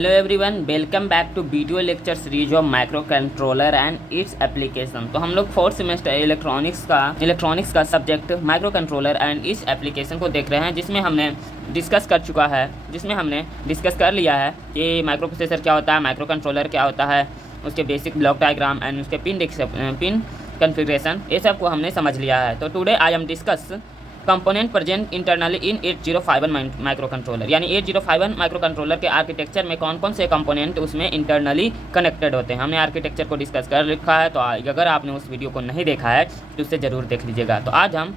Hello everyone, welcome back to video lecture series of microcontroller and its application. तो हम लोग fourth semester electronics का subject microcontroller and its application को देख रहे हैं, जिसमें हमने डिस्कस कर लिया है कि माइक्रो प्रोसेसर क्या होता है, माइक्रो कंट्रोलर क्या होता है, उसके बेसिक ब्लॉक डायग्राम एंड उसके पिन कन्फिग्रेशन, ये सब को हमने समझ लिया है। तो today I am discuss component present internally in 8051 micro controller, यानी 8051 माइक्रो कंट्रोलर के आर्किटेक्चर में कौन कौन से कंपोनेंट उसमें इंटरनली कनेक्टेड होते हैं। हमने आर्किटेक्चर को डिस्कस कर लिखा है, तो अगर आपने उस वीडियो को नहीं देखा है तो उससे ज़रूर देख लीजिएगा। तो आज हम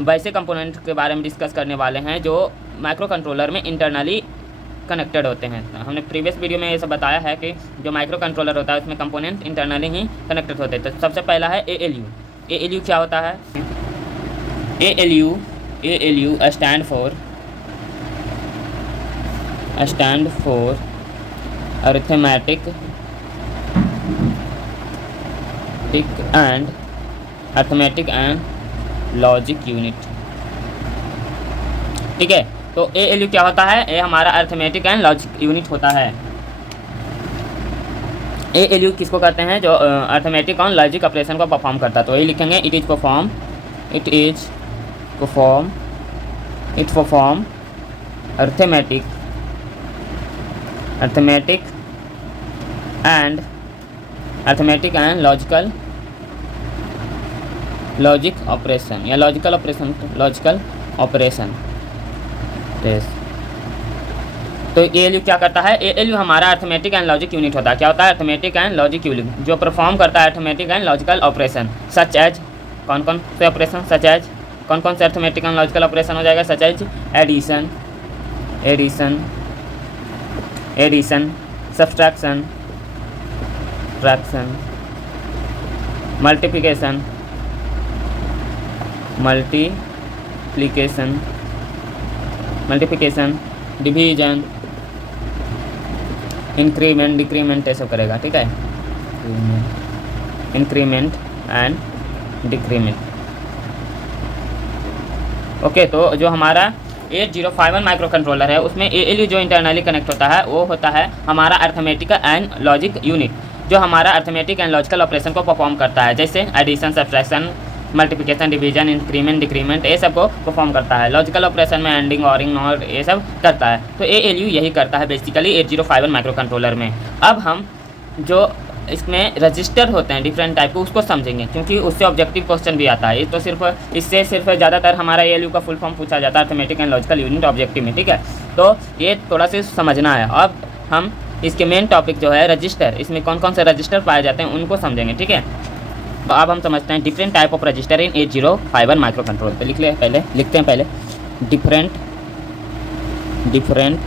वैसे कंपोनेंट के बारे में डिस्कस करने वाले हैं जो माइक्रो कंट्रोलर में इंटरनली कनेक्टेड होते हैं। हमने प्रीवियस वीडियो में ये सब बताया है कि जो माइक्रो कंट्रोलर होता है उसमें कंपोनेंट इंटरनली ही कनेक्टेड होते हैं। तो सबसे पहला है ALU क्या होता है? ALU stand for arithmetic and logic unit। ठीक है, तो ALU क्या होता है? ये हमारा अर्थमेटिक एंड लॉजिक यूनिट होता है। ALU किसको कहते हैं? जो अर्थमेटिक और लॉजिक ऑपरेशन को परफॉर्म करता है। तो यही लिखेंगे, it perform arithmetic and logic operation या लॉजिकल ऑपरेशन। तो ALU क्या करता है? ALU हमारा अर्थमेटिक एंड लॉजिक यूनिट होता है। क्या होता है? अर्थमेटिक एंड लॉजिक यूनिट, जो परफॉर्म करता है arithmetic and logical operation such as कौन कौन से अर्थमेटिक एंड लॉजिकल ऑपरेशन हो जाएगा? Such as addition, subtraction, multiplication, division, increment, decrement, ये सब करेगा। ठीक है, इंक्रीमेंट एंड डिक्रीमेंट। ओके, तो जो हमारा 8051 माइक्रो कंट्रोलर है उसमें ALU जो इंटरनली कनेक्ट होता है वो होता है हमारा अर्थमेटिक एंड लॉजिक यूनिट, जो हमारा अर्थमेटिक एंड लॉजिकल ऑपरेशन को परफॉर्म करता है, जैसे addition, subtraction, multiplication, division, increment, decrement, ये सब को परफॉर्म करता है। लॉजिकल ऑपरेशन में एंडिंग, ऑरिंग, नॉट, ये सब करता है। तो ALU यही करता है बेसिकली 8051 माइक्रो कंट्रोलर में। अब हम जो इसमें रजिस्टर होते हैं डिफरेंट टाइप को उसको समझेंगे, क्योंकि उससे ऑब्जेक्टिव क्वेश्चन भी आता है। ये तो इससे सिर्फ ज़्यादातर हमारा ALU का फुल फॉर्म पूछा जाता है, arithmetic and logical unit objective में। ठीक है, तो ये थोड़ा सा समझना है। अब हम इसके मेन टॉपिक जो है रजिस्टर, इसमें कौन कौन से रजिस्टर पाए जाते हैं उनको समझेंगे। ठीक है, तो अब हम समझते हैं different type of register in 8051 micro control. तो लिखते हैं पहले different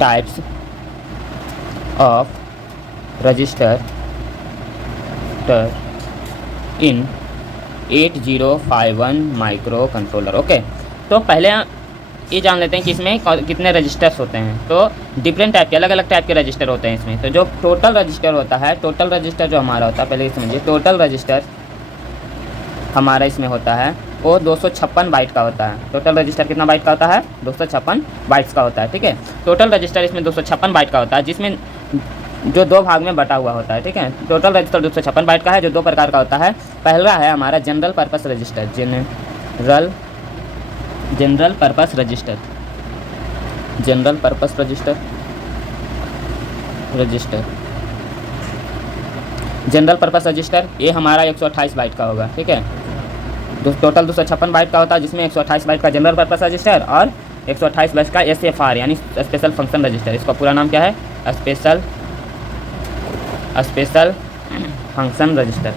types of register in 8051 micro controller. Okay, तो पहले ये जान लेते हैं कि इसमें कितने रजिस्टर्स होते हैं। तो डिफरेंट टाइप के, अलग अलग टाइप के रजिस्टर होते हैं इसमें। तो जो टोटल रजिस्टर होता है, टोटल रजिस्टर जो हमारा होता है, पहले ये समझिए, टोटल रजिस्टर हमारा इसमें होता है वो 256 बाइट का होता है। टोटल रजिस्टर कितना बाइट का होता है? 256 बाइट्स का होता है। ठीक है, टोटल रजिस्टर इसमें 256 बाइट का होता है, जिसमें जो दो भाग में बटा हुआ होता है। ठीक है, टोटल रजिस्टर 256 बाइट का है, जो दो प्रकार का होता है। पहला है हमारा general purpose register, general purpose register, ये हमारा 128 बाइट का होगा। ठीक है, टोटल 256 बाइट का होता है, जिसमें 128 बाइट का जनरल पर्पस रजिस्टर और 128 बाइट का SFR यानी स्पेशल फंक्शन रजिस्टर। इसका पूरा नाम क्या है? Special function register.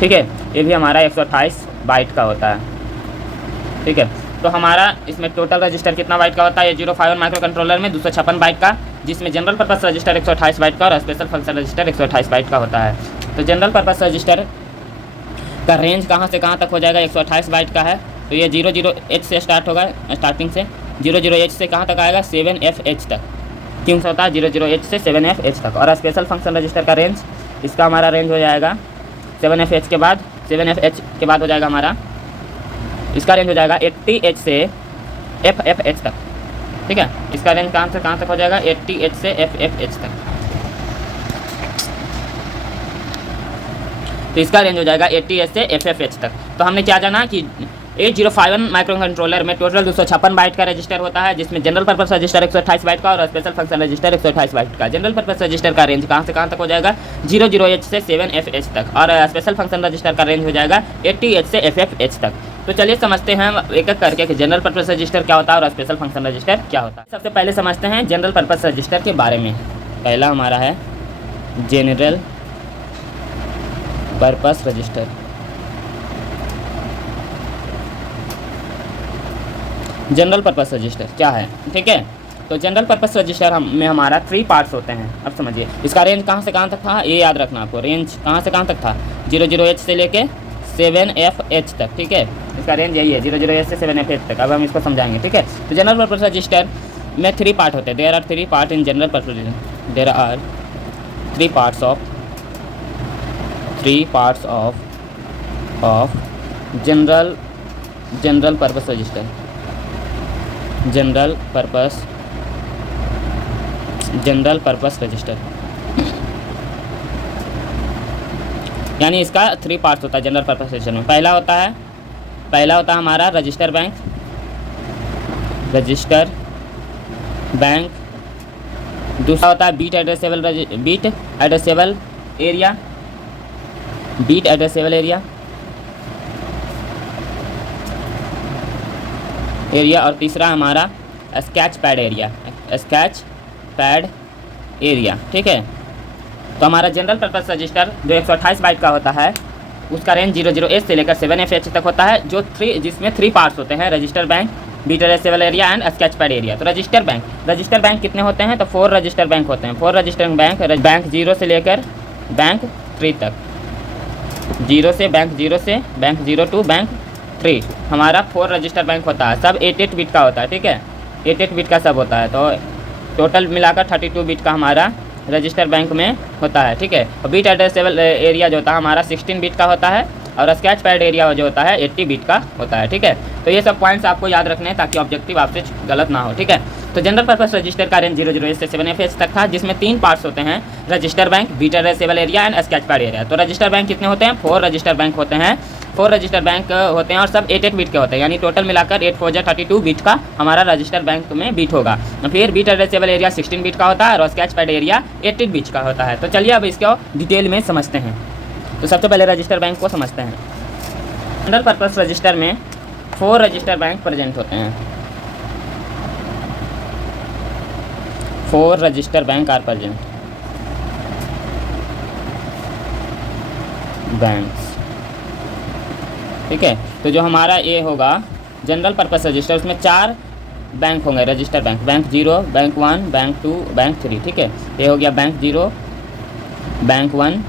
ठीक है, ये भी हमारा 128 बाइट का होता है। ठीक है, तो हमारा इसमें टोटल रजिस्टर कितना बाइट का होता है? 8051 माइक्रो कंट्रोलर में 256 बाइट का, जिसमें जनरल पर्पस रजिस्टर 128 बाइट का और स्पेशल फंक्शन रजिस्टर 128 बाइट का होता है। तो जनरल पर्पस रजिस्टर का रेंज कहाँ से कहाँ तक हो जाएगा? 128 बाइट का है, तो ये 00H से स्टार्ट होगा, स्टार्टिंग से 00H से कहाँ तक आएगा? 7FH तक। क्यों होता है? 00H से 7FH तक। और स्पेशल फंक्शन रजिस्टर का रेंज, इसका हमारा रेंज हो जाएगा 7FH के बाद हो जाएगा हमारा इसका रेंज हो जाएगा 80H से FFH तक, ठीक है। इसका रेंज कहाँ से कहाँ तक हो जाएगा, 80H से FFH तक। तो इसका रेंज हो जाएगा 80H से FFH तक। तो हमने क्या जाना कि 8051 माइक्रो कंट्रोलर में टोटल 256 बाइट का रजिस्टर होता है, जिसमें जनरल पर्पस रजिस्टर 128 बाइट का और स्पेशल फंक्शन रजिस्टर 128 बाइट का। जनरल पर्पस रजिस्टर का रेंज कहाँ से कहाँ तक हो जाएगा, 00H से 7FH तक, और स्पेशल फंक्शन रजिस्टर का रेंज हो जाएगा 80H से FFH तक। तो चलिए समझते हैं एक एक करके कि जनरल पर्पस रजिस्टर क्या होता है और स्पेशल फंक्शन रजिस्टर क्या होता है। सबसे पहले समझते हैं जनरल पर्पस रजिस्टर के बारे में। पहला हमारा है general purpose register. General purpose register क्या है, ठीक है। तो जनरल पर्पस रजिस्टर में हमारा 3 पार्ट्स होते हैं। अब समझिए इसका रेंज कहाँ से कहाँ तक था, ये याद रखना आपको। रेंज कहाँ से कहाँ तक था, 00H से लेके 7FH तक, ठीक है। इसका रेंज यही है, 00H से 7FH तक। अब हम इसको समझाएंगे, ठीक है। तो जनरल पर्पस रजिस्टर में 3 पार्ट होते हैं। There are 3 part in general purpose register. There are 3 parts of general purpose register. General purpose register यानी इसका 3 पार्ट्स होता है जनरल पर्पस रजिस्टर में। पहला होता है हमारा रजिस्टर बैंक। दूसरा होता है बीट एड्रेसेबल एरिया और तीसरा हमारा स्केच पैड एरिया, ठीक है। तो हमारा जनरल पर्पस रजिस्टर जो 128 बाइट का होता है उसका रेंज 00H से लेकर 7FH तक होता है, जिसमें 3 पार्ट्स होते हैं, register bank, bit addressable area and sketch pad area. तो रजिस्टर बैंक कितने होते हैं, तो 4 रजिस्टर बैंक होते हैं। 4 रजिस्टर बैंक 0 से लेकर बैंक 3 तक, 0 से बैंक 0 टू बैंक 3 हमारा 4 रजिस्टर बैंक होता है। सब 8 बिट का होता है, ठीक है। 8 बिट का सब होता है। तो टोटल मिलाकर 32 बिट का हमारा रजिस्टर बैंक में होता है, ठीक है। और बीट एड्रेसेबल एरिया जो होता है हमारा 16 बिट का होता है और स्केच पैड एरिया जो होता है 80 बिट का होता है, ठीक है। तो ये सब पॉइंट्स आपको याद रखने हैं ताकि ऑब्जेक्टिव आपसे गलत ना हो, ठीक है। तो जनरल पर्पस रजिस्टर का रेंज 00H से 7FH तक था, जिसमें 3 पार्ट्स होते हैं, register bank, bit addressable area and sketch pad area. तो रजिस्टर बैंक कितने होते हैं, 4 रजिस्टर बैंक होते हैं। 4 रजिस्टर बैंक होते हैं और सब 8 बिट के होते हैं, यानी टोटल मिलाकर 8 4 32 बिट का हमारा रजिस्टर बैंक में बीट होगा। फिर बीट एड्रेसेबल एरिया 16 बिट का होता है और स्केच पैड एरिया 80 बिट का होता है। तो चलिए अब इसको डिटेल में समझते हैं। तो सबसे पहले रजिस्टर बैंक को समझते हैं। जनरल पर्पस रजिस्टर में 4 रजिस्टर बैंक प्रेजेंट होते हैं। 4 register bank are present banks, ठीक है। तो जो हमारा ये होगा जनरल पर्पस रजिस्टर, उसमें 4 बैंक होंगे register bank, bank 0, bank 1, bank 2, bank 3, ठीक है। ये हो गया bank 0, bank 1,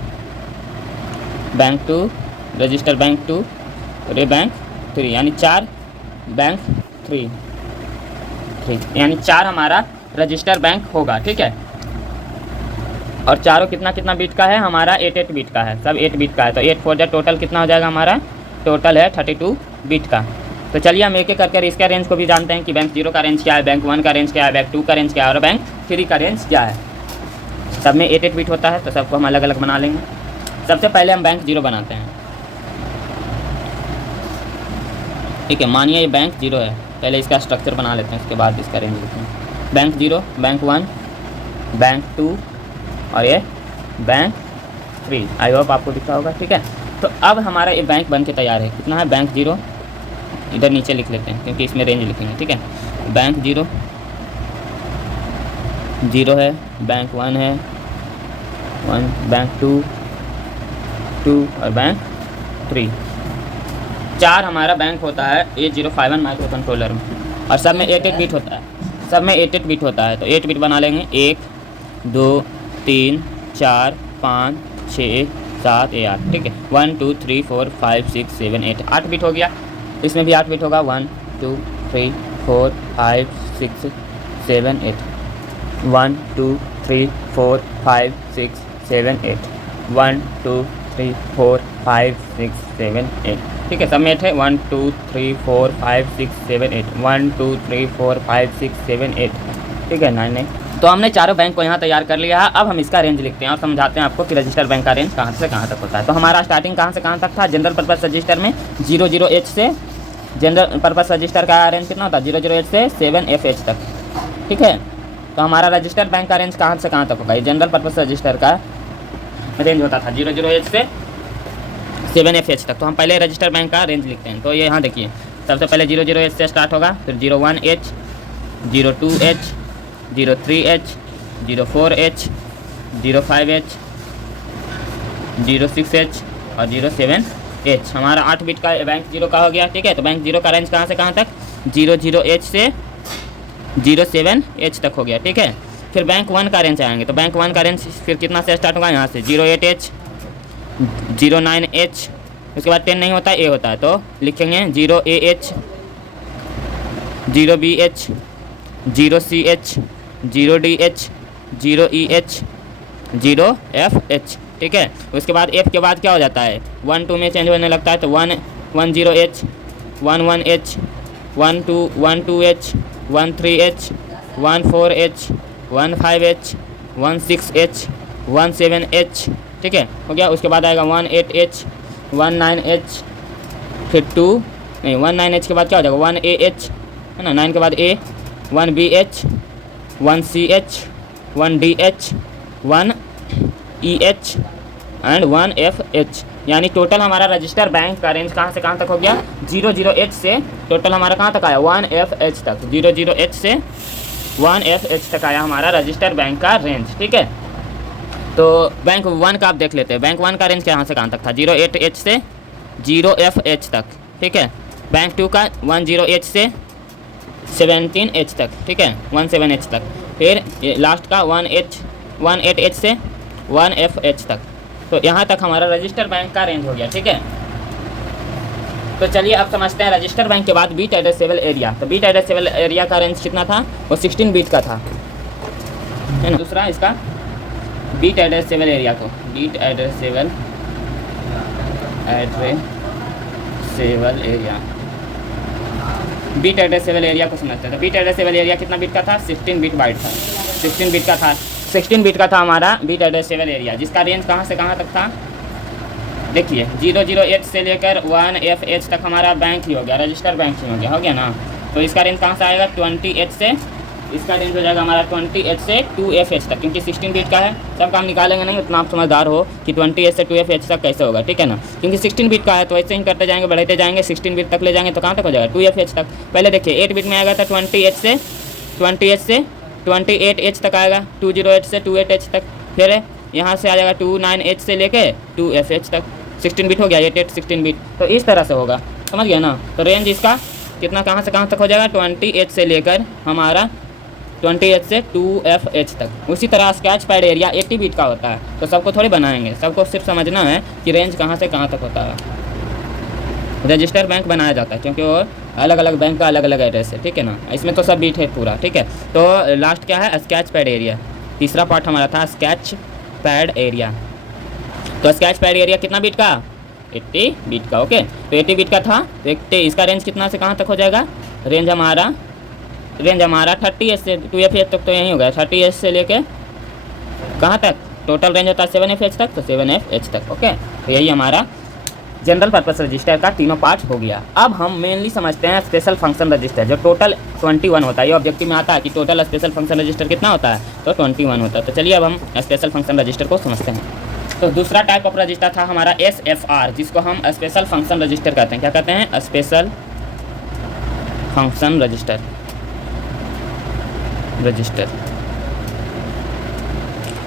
bank 2, register bank 2 और ये बैंक 3, यानी 4 बैंक 3 यानी 4 हमारा रजिस्टर बैंक होगा, ठीक है। और चारों कितना बिट का है, हमारा 8 बिट का है, सब 8 बिट का है। तो 8 4 टोटल कितना हो जाएगा, हमारा टोटल है 32 बिट का। तो चलिए हम एक एक करके इसका रेंज को भी जानते हैं कि बैंक 0 का रेंज क्या है, बैंक 1 का रेंज क्या है, बैंक 2 का रेंज क्या है और बैंक 3 का रेंज क्या है। सब में 8 बिट होता है, तो सबको हम अलग अलग बना लेंगे। सबसे पहले हम बैंक 0 बनाते हैं, ठीक है। मानिए ये बैंक 0 है, पहले इसका स्ट्रक्चर बना लेते हैं, उसके बाद इसका रेंज लिखते हैं। बैंक 0, बैंक 1, बैंक 2 और ये बैंक 3। आई होप आपको दिखा होगा, ठीक है। तो अब हमारा ये बैंक बन के तैयार है। कितना है, बैंक 0 इधर नीचे लिख लेते हैं क्योंकि इसमें रेंज लिखेंगे, ठीक है। बैंक 0 है, बैंक 1 है 1, बैंक 2 और बैंक 3। 4 हमारा बैंक होता है 8051 माइक्रो कंट्रोलर में, और सब में 8 बिट होता है, सब में 8 बिट होता है। तो 8 बिट बना लेंगे, 1 2 3 4 5 6 7 8, ठीक है। 1 2 3 4 5 6 7 8, 8 बिट हो गया। इसमें भी 8 बिट होगा, 1 2 3 4 5 6 7 8, 1 2 3 4 5 6 7 8, 1 2 3 4 5 6 7 8। ठीक है, सबमिट है 1 2 3 4 5 6 7 8 1 2 3 4 5 6 7 8। ठीक है, 9 9। तो हमने चारों बैंक को यहाँ तैयार कर लिया है। अब हम इसका रेंज लिखते हैं और समझाते हैं आपको कि रजिस्टर बैंक का रेंज कहाँ से कहाँ तक होता है। तो हमारा स्टार्टिंग कहाँ से कहाँ तक था? जनरल पर्पस रजिस्टर में 00H से जनरल पर्पस रजिस्टर का रेंज कितना होता है? 00H से 7FH तक। ठीक है, तो हमारा रजिस्टर बैंक का रेंज कहाँ से कहाँ तक होगा? ये जनरल पर्पस रजिस्टर का रेंज होता था 00H से 7FH तक। तो हम पहले रजिस्टर बैंक का रेंज लिखते हैं। तो ये यहाँ देखिए, सबसे पहले 00H से स्टार्ट होगा, फिर 01H, 02H, 03H, 04H, 05H, 06H और 07H। हमारा 8 बिट का बैंक जीरो का हो गया। ठीक है, तो बैंक जीरो का रेंज कहाँ से कहाँ तक? 00H से 07H तक हो गया। ठीक है, फिर बैंक वन का रेंज आएंगे। तो बैंक वन का रेंज फिर कितना से स्टार्ट होगा? यहाँ से 08H, 09H, उसके बाद 10 नहीं होता है, ए होता है, तो लिखेंगे 0AH, 0BH, 0CH, 0DH, 0EH, 0FH। ठीक है, उसके बाद F के बाद क्या हो जाता है? 1 2 में चेंज होने लगता है, तो 10H, 11H, 12H, 13H, 14H, 15H, 16H, 17H। ठीक है, हो गया। उसके बाद आएगा 18H, 19H, फिर 19H के बाद क्या हो जाएगा? 1AH है ना, 9 के बाद A, 1BH, 1CH, 1DH, 1EH and 1FH। यानी टोटल हमारा रजिस्टर बैंक का रेंज कहाँ से कहाँ तक हो गया? 00H से टोटल हमारा कहाँ तक आया? 1FH तक। 00H से 1FH तक आया हमारा रजिस्टर बैंक का रेंज। ठीक है, तो बैंक वन का आप देख लेते हैं। बैंक वन का रेंज कहाँ से कहाँ तक था? 08H से 0FH तक। ठीक है, बैंक टू का 10H से 17H तक। ठीक है, 17H तक। फिर लास्ट का 18H से 1FH तक। तो यहाँ तक हमारा रजिस्टर बैंक का रेंज हो गया। ठीक है, तो चलिए अब समझते हैं रजिस्टर बैंक के बाद बीट एड्रेसेबल एरिया। तो बीट एड्रेसेबल एरिया का रेंज कितना था? वो 16 बीट का था, है ना। दूसरा इसका बीट एड्रेसेबल एरिया को bit addressable area bit addressable area को समझते हैं। तो बीट एड्रेसेबल एरिया कितना बिट का था? 16 बिट बाइट था। 16 बिट का था 16 बिट का था हमारा बीट एड्रेसेबल एरिया, जिसका रेंज कहाँ से कहाँ तक था? देखिए 008 से लेकर 1FH तक हमारा बैंक ही हो गया, रजिस्टर बैंक ही हो गया ना। तो इसका रेंज कहाँ से आएगा? 20H से, इसका रेंज हो जाएगा हमारा 20H से 2FH तक, क्योंकि 16 बिट का है। सब काम निकालेंगे नहीं, उतना आप समझदार हो कि 20H से 2FH तक कैसे होगा। ठीक है ना, क्योंकि 16 बिट का है, तो ऐसे ही करते जाएंगे, बढ़ते जाएंगे, 16 बिट तक ले जाएंगे तो कहाँ तक हो जाएगा? 2FH तक। पहले देखिए 8 बिट में आएगा था 20H से 28H तक आएगा, 20H से 28H तक। फिर यहाँ से आ जाएगा 29H से लेके 2FH तक। 16 बिट हो गया, 88 16 बिट। तो इस तरह से होगा, समझ गया ना। तो रेंज इसका कितना कहाँ से कहाँ तक हो जाएगा? 20H से लेकर हमारा 20H से 2FH तक। उसी तरह स्केच पैड एरिया 80 बिट का होता है। तो सबको थोड़ी बनाएंगे, सबको सिर्फ समझना है कि रेंज कहाँ से कहाँ तक होता है। रजिस्टर बैंक बनाया जाता है क्योंकि वो अलग अलग बैंक का अलग अलग एड्रेस है। ठीक है ना, इसमें तो सब बीट है पूरा। ठीक है, तो लास्ट क्या है? Sketch pad area. तीसरा पार्ट हमारा था स्केच पैड एरिया। तो स्केच पैड एरिया कितना बिट का? 80 बिट का। ओके, तो 80 बिट का था। तो इसका रेंज कितना से कहाँ तक हो जाएगा? रेंज हमारा 30H से 2FH तक, तो यही हो गया। 30H से लेके कहाँ तक टोटल रेंज होता है? 7FH तक, तो 7FH तक। ओके, तो यही हमारा जनरल पर्पस रजिस्टर का तीनों पार्ट हो गया। अब हम मेनली समझते हैं स्पेशल फंक्शन रजिस्टर, जो टोटल 21 होता है। ये ऑब्जेक्टिव में आता है कि टोटल स्पेशल फंक्शन रजिस्टर कितना होता है? तो 21 होता है। तो चलिए अब हम स्पेशल फंक्शन रजिस्टर को समझते हैं। तो दूसरा टाइप ऑफ रजिस्टर था हमारा SFR, जिसको हम स्पेशल फंक्शन रजिस्टर कहते हैं। क्या कहते हैं? Special function register.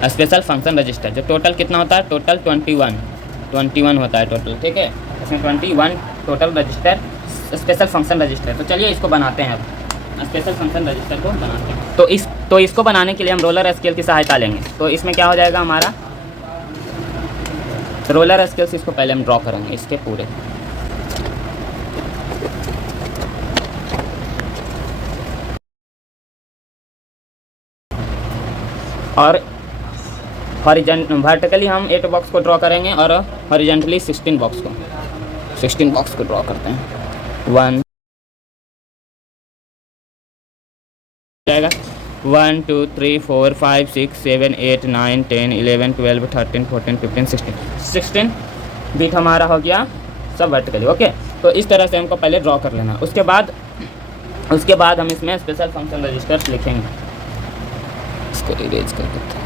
Special function register जो टोटल कितना होता है? टोटल 21 होता है टोटल। ठीक है, इसमें 21 total register special function register. तो चलिए इसको बनाते हैं। अब स्पेशल फंक्शन रजिस्टर को बनाते हैं। तो इसको बनाने के लिए हम रोलर स्केल की सहायता लेंगे। तो इसमें क्या हो जाएगा हमारा? रोलर स्केल से इसको पहले हम ड्रॉ करेंगे, इसके पूरे। वर्टिकली हम 8 बॉक्स को ड्रॉ करेंगे और हॉरिजेंटली 16 बॉक्स को ड्रॉ करते हैं। 1 जाएगा 1 2 3 4 5 6 7 8 9 10 11 12 13 14 15 16 बीट हमारा हो गया सब वर्टिकली। ओके, तो इस तरह से हमको पहले ड्रॉ कर लेना। उसके बाद हम इसमें स्पेशल फंक्शन रजिस्टर्स लिखेंगे। इसको इरेज कर देते हैं।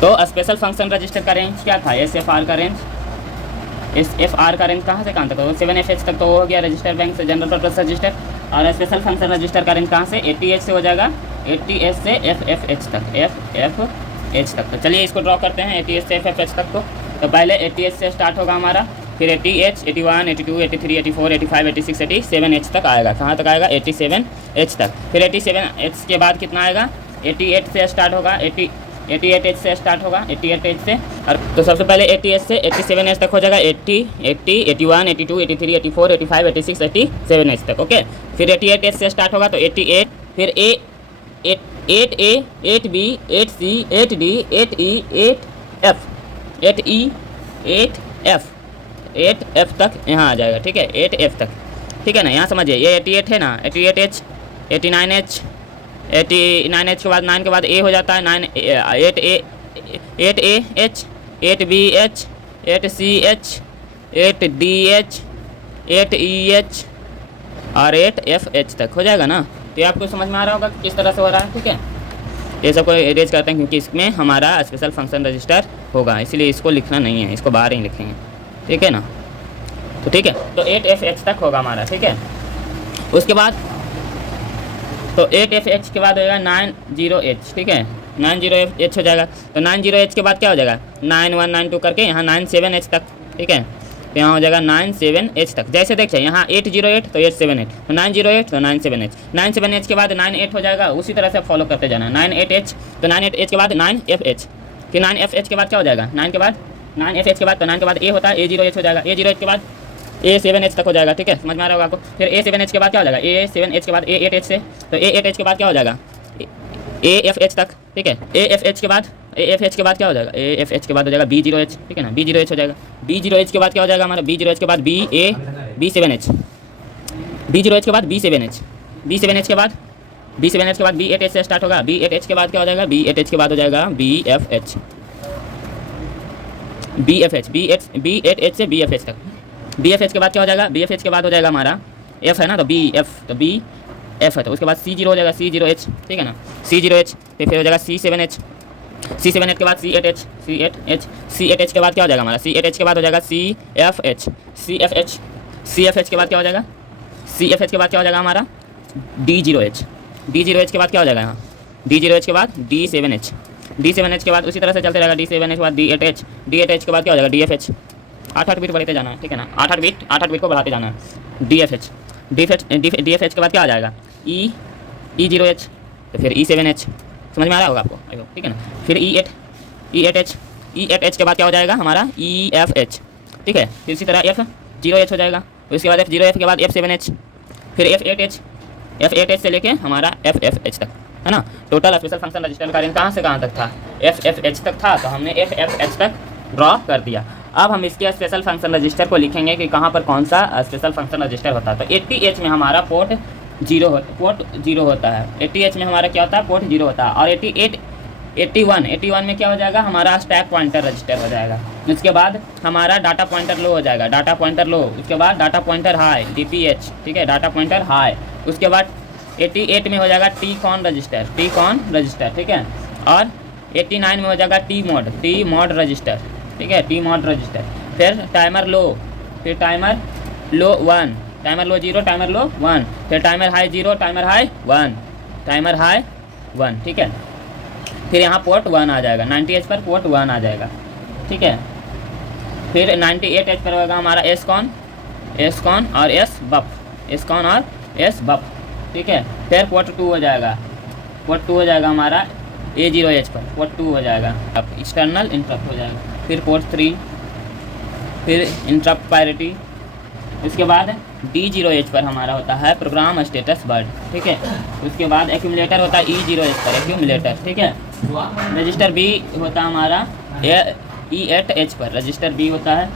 तो स्पेशल फंक्शन रजिस्टर का रेंज क्या था? SFR का रेंज, SFR का रेंज कहाँ से कहाँ तक? तो 7FH तक तो हो गया रजिस्टर बैंक से, जनरल पर्पस रजिस्टर। और स्पेशल फंक्शन रजिस्टर का रेंज कहाँ से? 80H से हो जाएगा, 80H से FFH तक। तो चलिए इसको ड्रॉ करते हैं 80H से FFH तक को। तो पहले 80H से स्टार्ट होगा हमारा, फिर 80H, 81, 82, 83, 84, 85, 86, 87H तक आएगा। कहाँ तक आएगा? 87H तक। फिर 87H के बाद कितना आएगा? 88 से स्टार्ट होगा, 88H से स्टार्ट होगा, 88H से। और तो सबसे पहले 80H से 87H तक हो जाएगा, 80, 80, 81, 82, 83, 84, 85, 86, 87H तक। ओके, फिर 88H से स्टार्ट होगा तो 88, फिर 8A, 8B, 8C, 8D, 8E, 8F, 8E, 8F, 8F तक यहाँ आ जाएगा। ठीक है, 8F तक। ठीक है ना, यहाँ समझिए, ये 88 है ना, 88H, 89H, 89H के बाद 9 के बाद A हो जाता है, 8AH, 8BH, 8CH, 8DH, 8EH और 8FH तक हो जाएगा ना। तो ये आपको समझ में आ रहा होगा किस तरह से हो रहा है। ठीक है, ये सबको इरेज करते हैं क्योंकि इसमें हमारा स्पेशल फंक्शन रजिस्टर होगा, इसलिए इसको लिखना नहीं है, इसको बाहर ही लिखेंगे। ठीक है ना, तो ठीक है, तो 8FH तक होगा हमारा। ठीक है, उसके बाद तो 8FH के बाद हो जाएगा 90H। ठीक है, 90H हो जाएगा। तो 90H के बाद क्या हो जाएगा? 9192 करके यहाँ 97H तक। ठीक है, तो यहाँ हो जाएगा 97H तक। जैसे देखिए यहाँ 808 तो 878, तो 908 तो 97H, 97H के बाद 98 हो जाएगा। उसी तरह से फॉलो करते जाना। 98H, तो 98H के बाद 9FH, फिर 9FH के बाद क्या हो जाएगा? 9FH के बाद तो 9 के बाद A होता है, A0H हो जाएगा। A0H के बाद A7H तक हो जाएगा। ठीक है, समझ में आ रहा होगा आपको। फिर A7H के बाद क्या हो जाएगा? A7H के बाद A8H से, तो A8H के बाद क्या हो जाएगा? AFH तक। ठीक है, AFH के बाद क्या हो जाएगा? AFH के बाद हो जाएगा B0H। ठीक है ना, B0H हो जाएगा। B0H के बाद क्या हो जाएगा हमारा? B0H के बाद B7H, B0H के बाद B7H, B7H के बाद B8H से स्टार्ट होगा। B8H के बाद क्या हो जाएगा? B8H के बाद हो जाएगा BFH, B8H से BFH तक। BFH के बाद क्या हो जाएगा? BFH के बाद हो जाएगा हमारा F है ना, तो BF, तो BF है, तो उसके बाद C0 हो जाएगा, C0H। ठीक है ना, C0H, फिर हो जाएगा C7H, C7H के बाद C8H, C8H के बाद क्या हो जाएगा हमारा? C8H के बाद हो जाएगा CFH, CFH के बाद क्या हो जाएगा? CFH के बाद क्या हो जाएगा हमारा? D0H, D0H के बाद क्या हो जाएगा यहाँ? D0H के बाद D7H, D7H के बाद उसी तरह से चलते रहेगा। D7H के बाद D8H, D8H के बाद क्या हो जाएगा? DFH। 8 बिट बढ़ते जाना है। ठीक है ना, 8 बिट को बढ़ाते जाना है। DFH के बाद क्या आ जाएगा? E0H, तो फिर E7H। समझ में आ रहा होगा आपको? ठीक है ना, फिर E8H के बाद क्या हो जाएगा हमारा? EFH। ठीक है, फिर इसी तरह F0H हो जाएगा, उसके बाद F0H के बाद F7H, फिर F8H से लेके हमारा FFH तक, है ना। टोटल स्पेशल फंक्शन रजिस्टर का रेंज कहाँ से कहाँ तक था? FFH तक था, तो हमने FFH तक ड्रॉ कर दिया। अब हम इसके स्पेशल फंक्शन रजिस्टर को लिखेंगे कि कहाँ पर कौन सा स्पेशल फंक्शन रजिस्टर होता है। तो 80H में हमारा पोर्ट जीरो होता है। 80H में हमारा क्या होता है? पोर्ट 0 होता है। और 81 में क्या हो जाएगा? हमारा स्टैक पॉइंटर रजिस्टर हो जाएगा। उसके बाद हमारा डाटा पॉइंटर लो हो जाएगा, डाटा पॉइंटर लो। उसके बाद डाटा पॉइंटर हाई, DPH। ठीक है, डाटा पॉइंटर हाई। उसके बाद 88 में हो जाएगा TCON रजिस्टर। ठीक है, और 89 में हो जाएगा T मोड रजिस्टर। ठीक है, T मोड रजिस्टर। फिर टाइमर लो, फिर टाइमर लो 1, टाइमर लो 0, टाइमर लो 1, फिर timer high 0, timer high 1, timer high 1। ठीक है, फिर यहाँ पोर्ट 1 आ जाएगा, 90H पर पोर्ट 1 आ जाएगा। ठीक है, फिर 98H पर होगा हमारा SCON और S बफ। ठीक है, फिर पोर्ट 2 हो जाएगा, हमारा A0H पर पोर्ट 2 हो जाएगा। अब एक्सटर्नल इंटरप्ट हो जाएगा। फिर पोर्ट 3, फिर इंटरप्ट पैरिटी, उसके बाद D0H पर हमारा होता है प्रोग्राम स्टेटस वर्ड, ठीक है। उसके बाद एक्यूमुलेटर होता है E0H पर एक्यूमुलेटर, ठीक है। रजिस्टर B होता है हमारा E8H पर रजिस्टर B होता है।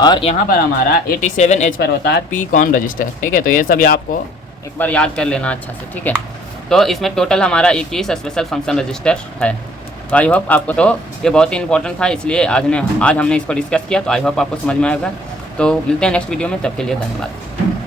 और यहाँ पर हमारा 87H पर होता है PCON रजिस्टर, ठीक है। तो ये सब आपको एक बार याद कर लेना अच्छा से, ठीक है। तो इसमें टोटल हमारा 21 स्पेशल फंक्शन रजिस्टर है। तो आई होप आपको, तो ये बहुत ही इंपॉर्टेंट था, इसलिए आज हमने इसको डिस्कस किया। तो आई होप आपको समझ में आएगा। तो मिलते हैं नेक्स्ट वीडियो में, तब के लिए धन्यवाद।